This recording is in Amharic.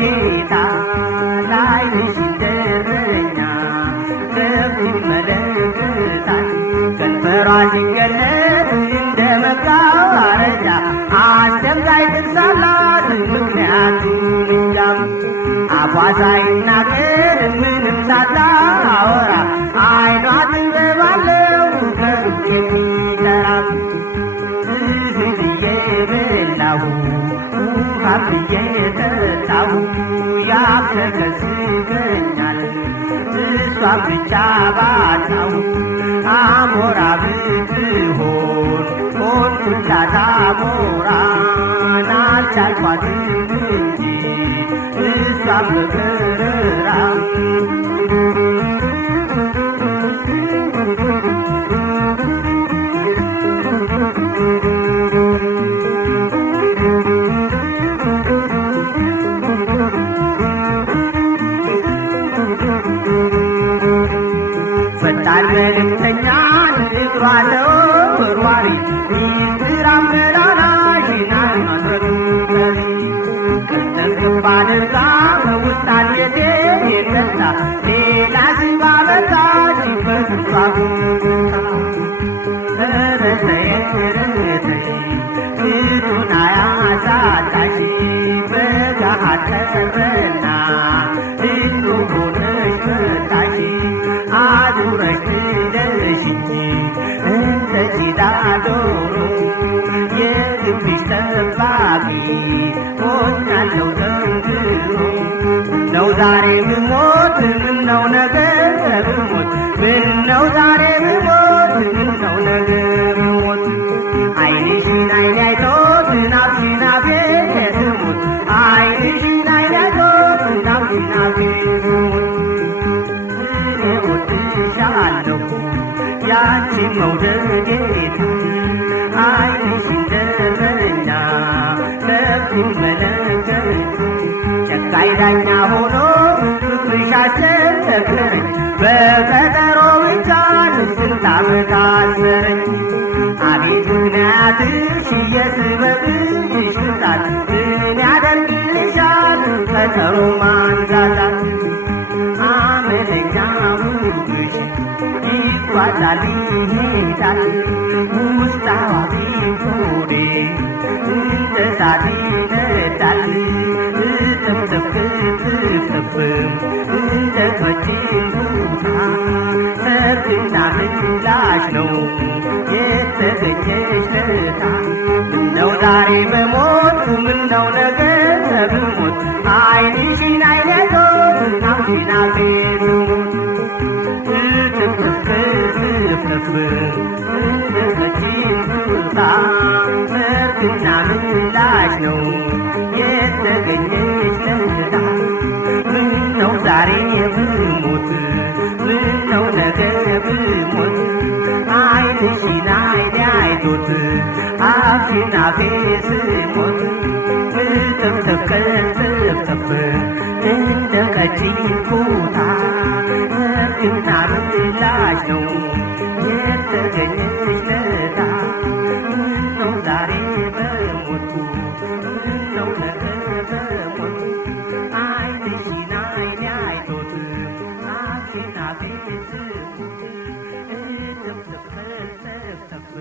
ጌታ ላይሽ እንደረኛ ልብ ይመለከታል ከንፈሯ ሲገለጥ እንደ መጋረጃ አስደንጋጭ ጥቅስ አላት ምክንያቱን እንጃም አፏ ሳይናገር ምንም ሳታወራ አይኗ ጥበብ አለው ከሩቅ የሚጠራ እህል እየበላሁ ውሃም እየጠጣሁ ያብሰከስከኛል እሷን ብቻ ባጣሁ አሞራ ብትሆን ሆንኩላት አሞራን አልቻልኳትም እንጂ እሷን በበረራ ፈጣን መልእክተኛ እግሯ ተወርዋሪ ሚስጥር አመላላሽና ማስረዱተሪ ቀንጠግብ አድርጋ በውስጥ አንጀቴ የገዛ ሌላ ስም አመጣች በፍሷ ረተይ ረተይ ፊቱን አያሳጣሽ በገሃድ ቀረና እኑ ሆነሽ መጣሽ አዙረሽ ትለሽኝ እንደ ጭዳ ዶሮ የግቢሽ ጠባቂ ሆኛለሁ ዘንድሮ ምነው ዛሬ ብሞት ምነው ነገ ብሞት ምነው ዛሬ ብሞት ምነው ነገ ብሞት ዓይንሽን ዓይኔ አይቶት ናፍሽን አፌ ስሙት ዓይንሽን ዓይኔ አይቶት ናፍሽን አፌ ስሙት እወድሻለሁ ያንቺ መውደዴቱ ዓይንሽ እንደረኛ ከብት መለከቱ ጨካኝ ዳኛ ሆኖ ፍቅርሽ አስቸገረኝ በቀጠሮ ብቻ ስንት ዓመት አሰረኝ አቤት ምክንያትሽ የስበብሽ ቅጣት ምን ያደርግልሻል ቀጠሮ ማንዛዛት አመለኛ ውብሽ ይጓዛል ይሄዳል ውስጥ አዋቂ ሆዴ እንደ እሳት ይነዳል እጥፍጥፍ ክትፍትፍም እንደ ቀጭን ቡታ ሰርግና ምላሽ ነው የተገኘች ለታ ምነው ዛሬ በሞት ምነው ነገ ብሞት ዓይንሽን ዓይኔ አይቶት ናፍሽን አፌ ስሙት እጥፍጥፍ ክትፍትፍ እንደ ቀጭን ቡታ ሰርግና ምላሽ ነው የተገኘች ለታ ምነው ዛሬ ብሞት ምነው ነገ ብሞት ዓይንሽን ዓይኔ አይቶት አፍሽን አፌ ስሞት እጥፍጥፍ ክትፍትፍ እንደ ቀጭን ቡታ ሰርግና ምላሽ ነው የተገኘች ለታ ምነው ዛሬ በሞትኩ ምነው ነገ በሞት ዓይንሽን ዓይኔ አይቶት አፍሽን አፌ ስሙት እጥፍጥፍ ክትፍትፍ